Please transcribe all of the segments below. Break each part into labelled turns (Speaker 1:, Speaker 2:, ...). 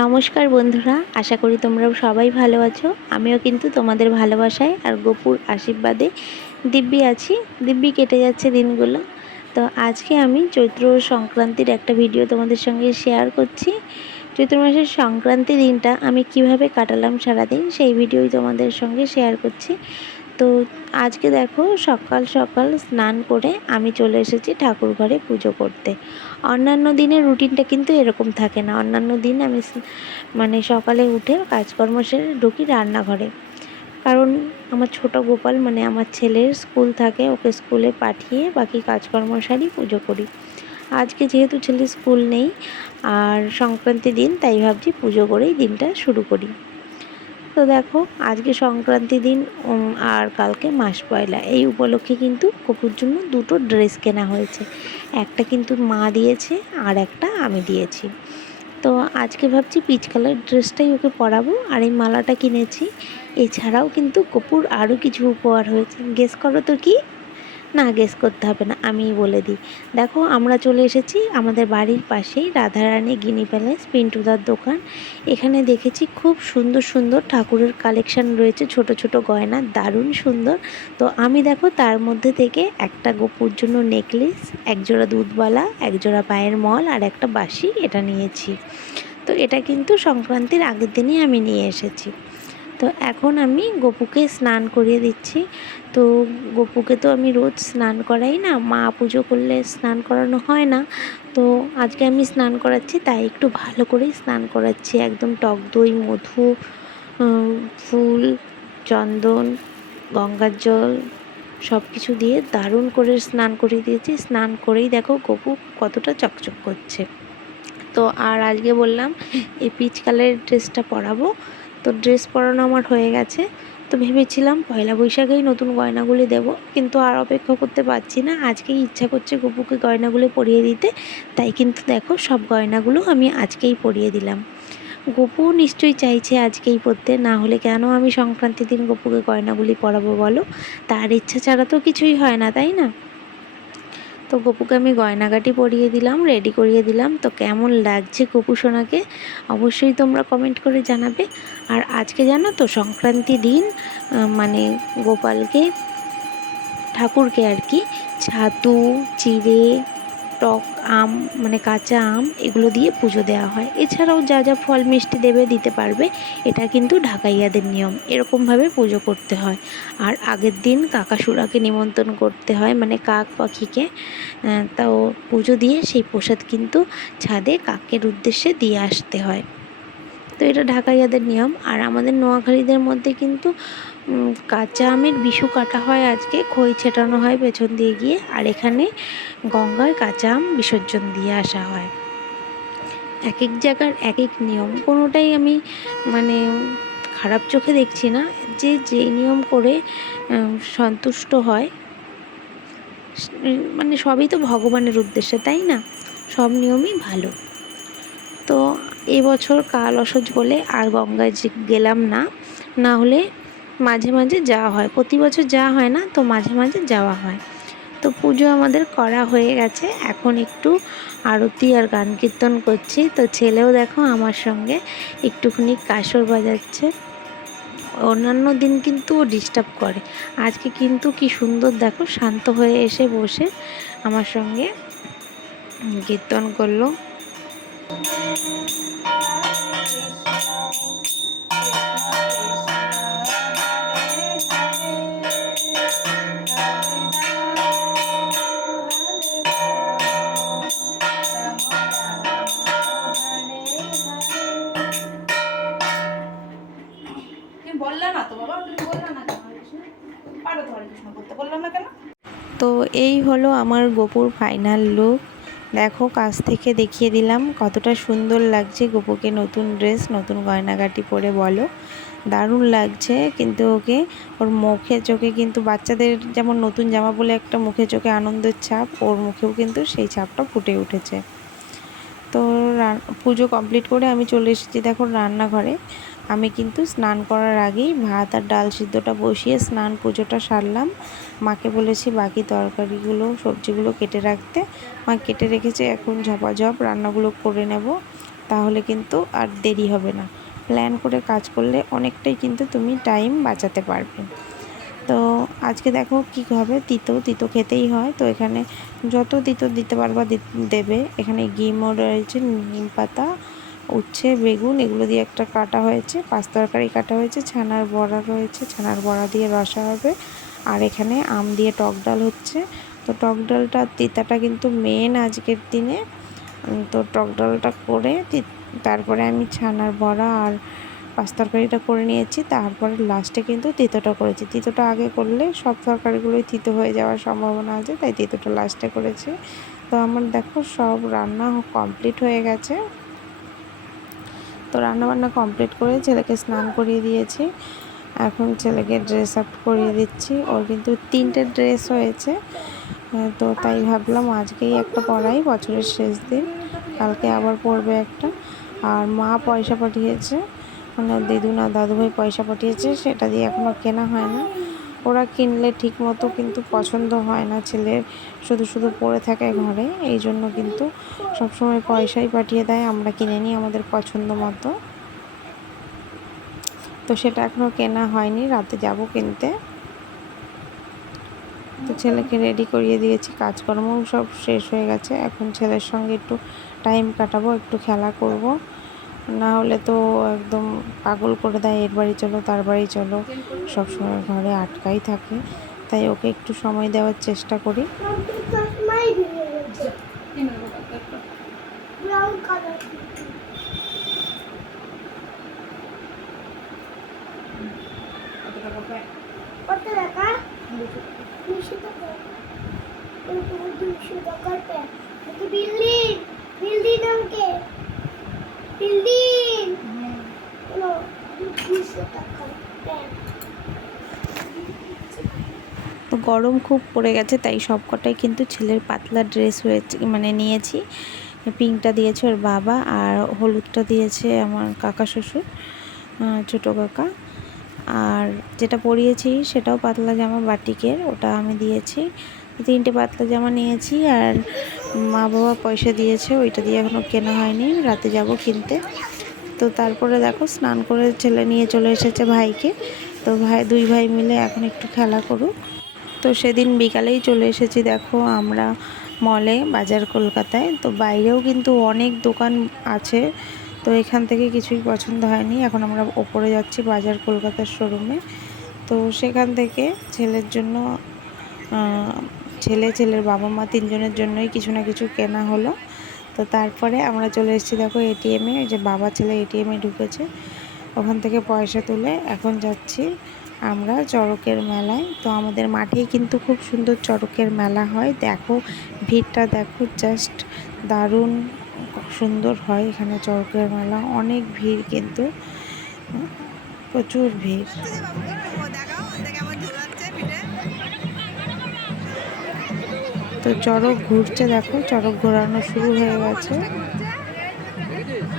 Speaker 1: নমস্কার বন্ধুরা, আশা করি তোমরাও সবাই ভালো আছো। আমিও কিন্তু তোমাদের ভালোবাসায় আর গোপুর আশীর্বাদে দিব্যি আছি। দিব্যি কেটে যাচ্ছে দিনগুলো। তো আজকে আমি চৈত্র সংক্রান্তির একটা ভিডিও তোমাদের সঙ্গে শেয়ার করছি। চৈত্র মাসের সংক্রান্তি দিনটা আমি কীভাবে কাটালাম সারাদিন সেই ভিডিওই তোমাদের সঙ্গে শেয়ার করছি। তো আজকে দেখো সকাল সকাল স্নান করে আমি চলে এসেছি ঠাকুর ঘরে পুজো করতে। অন্যান্য দিনের রুটিনটা কিন্তু এরকম থাকে না। অন্যান্য দিন আমি মানে সকালে উঠে কাজকর্ম সেরে ঢুকি রান্নাঘরে। কারণ আমার ছোট গোপাল মানে আমার ছেলের স্কুল থাকে, ওকে স্কুলে পাঠিয়ে বাকি কাজকর্ম সারি পুজো করি। আজকে যেহেতু ছেলের স্কুল নেই আর সংক্রান্তি দিন, তাই ভাবছি পুজো করেই দিনটা শুরু করি। তো দেখো, আজকে সংক্রান্তি দিন আর কালকে মাস পয়লা। এই উপলক্ষে কিন্তু কপুর জন্য দুটো ড্রেস কেনা হয়েছে। একটা কিন্তু মা দিয়েছে আর একটা আমি দিয়েছি। তো আজকে ভাবছি পিচ কালার ড্রেসটাই ওকে পরাবো আর এই মালাটা কিনেছি। এছাড়াও কিন্তু কপুর আরও কিছু উপহার হয়েছে। গেস করো তো কি? না গেস করতে হবে না, আমিই বলে দিই। দেখো, আমরা চলে এসেছি আমাদের বাড়ির পাশেই রাধারানী গিনি প্যালেস পিন্টুদার দোকান। এখানে দেখেছি খুব সুন্দর সুন্দর ঠাকুরের কালেকশান রয়েছে, ছোট ছোট গয়না, দারুণ সুন্দর। তো আমি দেখো, তার মধ্যে থেকে একটা গোপুর জন্য নেকলেস একজোড়া দুধবালা একজোড়া পায়ের মল আর একটা বাসি এটা নিয়েছি। তো এটা কিন্তু সংক্রান্তির আগের দিনই আমি নিয়ে এসেছি। তো এখন আমি গপুকে স্নান করিয়ে দিচ্ছি। তো গপুকে তো আমি রোজ স্নান করাই না, মা পুজো করলে স্নান করানো হয় না। তো আজকে আমি স্নান করাচ্ছি, তাই একটু ভালো করেই স্নান করাচ্ছি। একদম টক দই, মধু ফুল, চন্দন, গঙ্গার জল সব কিছু দিয়ে দারুণ করে স্নান করিয়ে দিয়েছি। স্নান করেই দেখো গপু কতটা চকচক করছে। তো আর আজকে বললাম, এই পিচ কালারের ড্রেসটা পরাবো। তো ড্রেস পরানো আমার হয়ে গেছে। তো ভেবেছিলাম পয়লা বৈশাখেই নতুন গয়নাগুলি দেব, কিন্তু আর অপেক্ষা করতে পারছি না। আজকেই ইচ্ছা করছে গপুকে গয়নাগুলো পরিয়ে দিতে। তাই কিন্তু দেখো, সব গয়নাগুলো আমি আজকেই পরিয়ে দিলাম। গপু নিশ্চয়ই চাইছে আজকেই পরতে, না হলে কেন আমি সংক্রান্তির দিন গপুকে গয়নাগুলি পরাবো বলো? তার ইচ্ছা ছাড়া তো কিছুই হয় না, তাই না? তো গপুকে আমি গয়নাগাটি পরিয়ে দিলাম রেডি করিয়ে দিলাম। তো কেমন লাগছে গপু সোনাকে? অবশ্যই তোমরা কমেন্ট করে জানাবে। আর আজকে জানো তো, সংক্রান্তি দিন মানে গোপালকে, ঠাকুরকে আর কি, ছাতু, চিড়ে টক আম মানে কাঁচা আম, এগুলো দিয়ে পুজো দেওয়া হয়। এছাড়াও যা যা ফল মিষ্টি দেবে, দিতে পারবে, এটা কিন্তু ঢাকাইয়াদের নিয়ম। এরকমভাবে পুজো করতে হয়। আর আগের দিন কাকাসুরাকে নিমন্ত্রণ করতে হয় মানে কাক পাখিকে তাও পুজো দিয়ে সেই প্রসাদ কিন্তু ছাদে কাকের উদ্দেশ্যে দিয়ে আসতে হয়। তো এটা ঢাকাইয়াদের নিয়ম। আর আমাদের নোয়াখালীদের মধ্যে কিন্তু কাঁচা আমের বিশু কাটা হয় আজকে, খই ছেটানো হয় পেছন দিয়ে গিয়ে, আর এখানে গঙ্গায় কাঁচা আম বিসর্জন দিয়ে আসা হয়। এক এক জায়গার এক এক নিয়ম, কোনোটাই আমি মানে খারাপ চোখে দেখছি না। যে যে নিয়ম করে সন্তুষ্ট হয় মানে সবই তো ভগবানের উদ্দেশ্যে, তাই না? সব নিয়মই ভালো। তো এবছর কাল অসজ বলে আর গঙ্গায় গেলাম না না হলে মাঝে মাঝে যাওয়া হয়। প্রতি বছর যাওয়া হয় না, তো মাঝে মাঝে যাওয়া হয়। তো পুজো আমাদের করা হয়ে গেছে। এখন একটু আরতি আর গান কীর্তন করছি। তো ছেলেও দেখো আমার সঙ্গে একটুখানি কাসর বাজাচ্ছে। অন্যান্য দিন কিন্তু ও ডিস্টার্ব করে। আজকে কিন্তু কি সুন্দর দেখো, শান্ত হয়ে এসে বসে আমার সঙ্গে কীর্তন করল। তো এই হলো আমার গোপুর ফাইনাল লুক দেখো, কাছ থেকে দেখিয়ে দিলাম কতটা সুন্দর লাগছে গোপুকে নতুন ড্রেস নতুন গয়নাগাটি পরে বলো। দারুণ লাগছে কিন্তু ওকে, ওর মুখে চোখে কিন্তু বাচ্চাদের যেমন নতুন জামা বলে একটা মুখে চোখে আনন্দের ছাপ, ওর মুখেও কিন্তু সেই ছাপটা ফুটে উঠেছে। তো পুজো কমপ্লিট করে আমি চলে এসেছি দেখো রান্নাঘরে। আমি কিন্তু স্নান করার আগেই ভাত আর ডাল সিদ্ধটা বসিয়ে স্নান পুজোটা সারলাম। মাকে বলেছি, বাকি তরকারিগুলো, সবজিগুলো কেটে রাখতে। মা কেটে রেখেছে, এখন ঝপাঝপ রান্নাগুলো করে নেব, তাহলে কিন্তু আর দেরি হবে না। প্ল্যান করে কাজ করলে অনেকটাই কিন্তু তুমি টাইম বাঁচাতে পারবে। তো আজকে দেখো কী হবে, তিতো তিতো খেতেই হয়। তো এখানে যত তিতো দিতে পারবা দেবে। এখানে গিমও রয়েছে, নিম পাতা উচ্ছে, বেগুন, এগুলো দিয়ে একটা কাটা হয়েছে। পাঁচ তরকারি কাটা হয়েছে, ছানার বড়া রয়েছে, ছানার বড়া দিয়ে রসা হবে। আর এখানে আম দিয়ে টক ডাল হচ্ছে। তো টক ডালটা তিতাটা কিন্তু মেন আজকের দিনে। তো টক ডালটা করে তারপরে আমি ছানার বড়া আর পাঁচ তরকারিটা করে নিয়েছি। তারপরে লাস্টে কিন্তু তিতোটা করেছি। তিতোটা আগে করলে সব তরকারিগুলোই তিতো হয়ে যাওয়ার সম্ভাবনা আছে, তাই তিতোটা লাস্টে করেছি। তো আমার দেখো সব রান্না কমপ্লিট হয়ে গেছে। তো রান্নাবান্না কমপ্লিট করে ছেলেকে স্নান করিয়ে দিয়েছি। এখন ছেলেকে ড্রেস আপ করিয়ে দিচ্ছি। ওর কিন্তু তিনটে ড্রেস হয়েছে। তো তাই ভাবলাম আজকেই একটা পড়াই, বছরের শেষ দিন। কালকে আবার পড়বে একটা। আর মা পয়সা পাঠিয়েছে। মানে দিদু না দাদুভাই পয়সা পাঠিয়েছে, সেটা দিয়ে এখনও কেনা হয় না। ওরা কিনলে ঠিক মতো কিন্তু পছন্দ হয় না ছেলের। শুধু শুধু পড়ে থাকে ঘরে। এই জন্য কিন্তু সবসময় পয়সাই পাঠিয়ে দেয়। আমরা কিনে নিই আমাদের পছন্দ মতো। তো সেটা এখনও কেনা হয়নি। রাতে যাব কিনতে। তো ছেলেকে রেডি করিয়ে দিয়েছি। কাজকর্মও সব শেষ হয়ে গেছে। এখন ছেলের সঙ্গে একটু টাইম কাটাবো, একটু খেলা করব। না হলে তো একদম পাগল করে দেয়, এর বাড়ি চলো, তার বাড়ি চলো। সবসময় ঘরে আটকাই থাকে। তাই ওকে একটু সময় দেওয়ার চেষ্টা করি। টাকা? টাকা। গরম খুব পড়ে গেছে, তাই সবকটাই কিন্তু ছেলের পাতলা ড্রেস হয়েছে মানে নিয়েছি। পিঙ্কটা দিয়েছে ওর বাবা আর হলুদটা দিয়েছে আমার কাকা শ্বশুর ছোটো কাকা। আর যেটা পরিয়েছি সেটাও পাতলা জামা বাটিকের, ওটা আমি দিয়েছি। তিনটে পাতলা জামা নিয়েছি আর মা বাবা পয়সা দিয়েছে, ওইটা দিয়ে এখনও কেনা হয়নি, রাতে যাব কিনতে। তো তারপরে দেখো স্নান করে ছেলে নিয়ে চলে এসেছে ভাইকে। তো ভাই, দুই ভাই মিলে এখন একটু খেলা করুক। তো সেদিন বিকালেই চলে এসেছি দেখো আমরা মলে, বাজার কলকাতায়। তো বাইরেও কিন্তু অনেক দোকান আছে তো এখান থেকে কিছুই পছন্দ হয়নি। এখন আমরা ওপরে যাচ্ছি বাজার কলকাতার শোরুমে তো সেখান থেকে ছেলের জন্য ছেলে, ছেলের বাবা মা তিনজনের জন্যই কিছু না কিছু কেনা হলো। তো তারপরে আমরা চলে এসেছি দেখো এটিএমে যে বাবা ছেলে এটিএমে ঢুকেছে। ওখান থেকে পয়সা তুলে এখন যাচ্ছি আমরা চড়কের মেলায়। তো আমাদের মাঠেই কিন্তু খুব সুন্দর চড়কের মেলা হয়। দেখো, ভিড়টা দেখো জাস্ট দারুণ। সুন্দর হয় এখানে চরকের মেলা। অনেক ভিড় কিন্তু। প্রচুর ভিড়। তো চড়ক ঘুরছে দেখো চড়ক ঘোরানো শুরু হয়ে গেছে।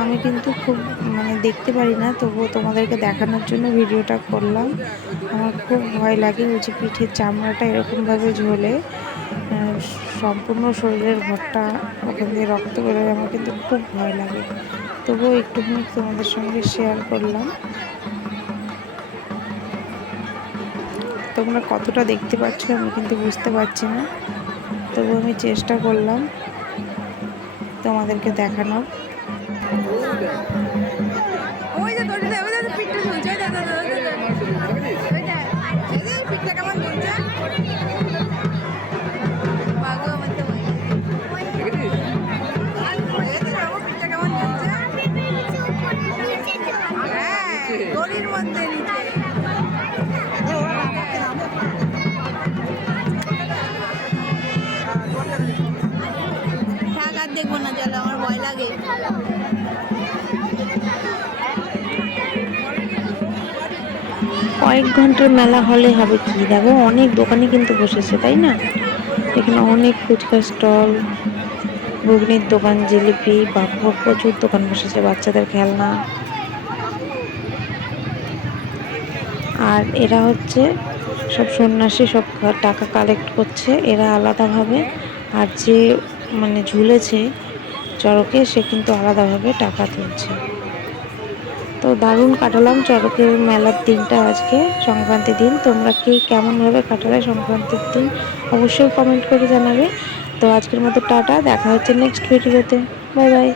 Speaker 1: আমি কিন্তু খুব মানে দেখতে পারি না, তবুও তোমাদেরকে দেখানোর জন্য ভিডিওটা করলাম। আমার খুব ভয় লাগে ওই যে পিঠের চামড়াটা এরকমভাবে ঝোলে। সম্পূর্ণ শরীরের ভরটা ওখান দিয়ে রক্ত বেরোয় আমার কিন্তু খুব ভয় লাগে। তবুও একটুখানি তোমাদের সঙ্গে শেয়ার করলাম। তোমরা কতটা দেখতে পাচ্ছ আমি কিন্তু বুঝতে পারছি না। তবু আমি চেষ্টা করলাম তোমাদেরকে দেখানোর। দেখব না চলো আমার ভয় লাগে। কয়েক ঘণ্টার মেলা হলে হবে কি? দেখো অনেক দোকানে কিন্তু বসেছে তাই না? এখানে অনেক ফুচকা স্টল ঘুগনির দোকান জিলিপি বাপর প্রচুর দোকান বসেছে বাচ্চাদের খেলনা। আর এরা হচ্ছে সব সন্ন্যাসী, সব টাকা কালেক্ট করছে, এরা আলাদাভাবে। আর যে মানে ঝুলেছে চড়কে, সে কিন্তু আলাদাভাবে টাকা তুলছে। তো দারুণ কাটালাম চড়কের মেলার দিনটা আজকে সংক্রান্তির দিন। তোমরা কে কেমনভাবে কাটালে সংক্রান্তির দিন, অবশ্যই কমেন্ট করে জানাবে। তো আজকের মতো টাটা, দেখা হচ্ছে নেক্সট ভিডিওতে বাই বাই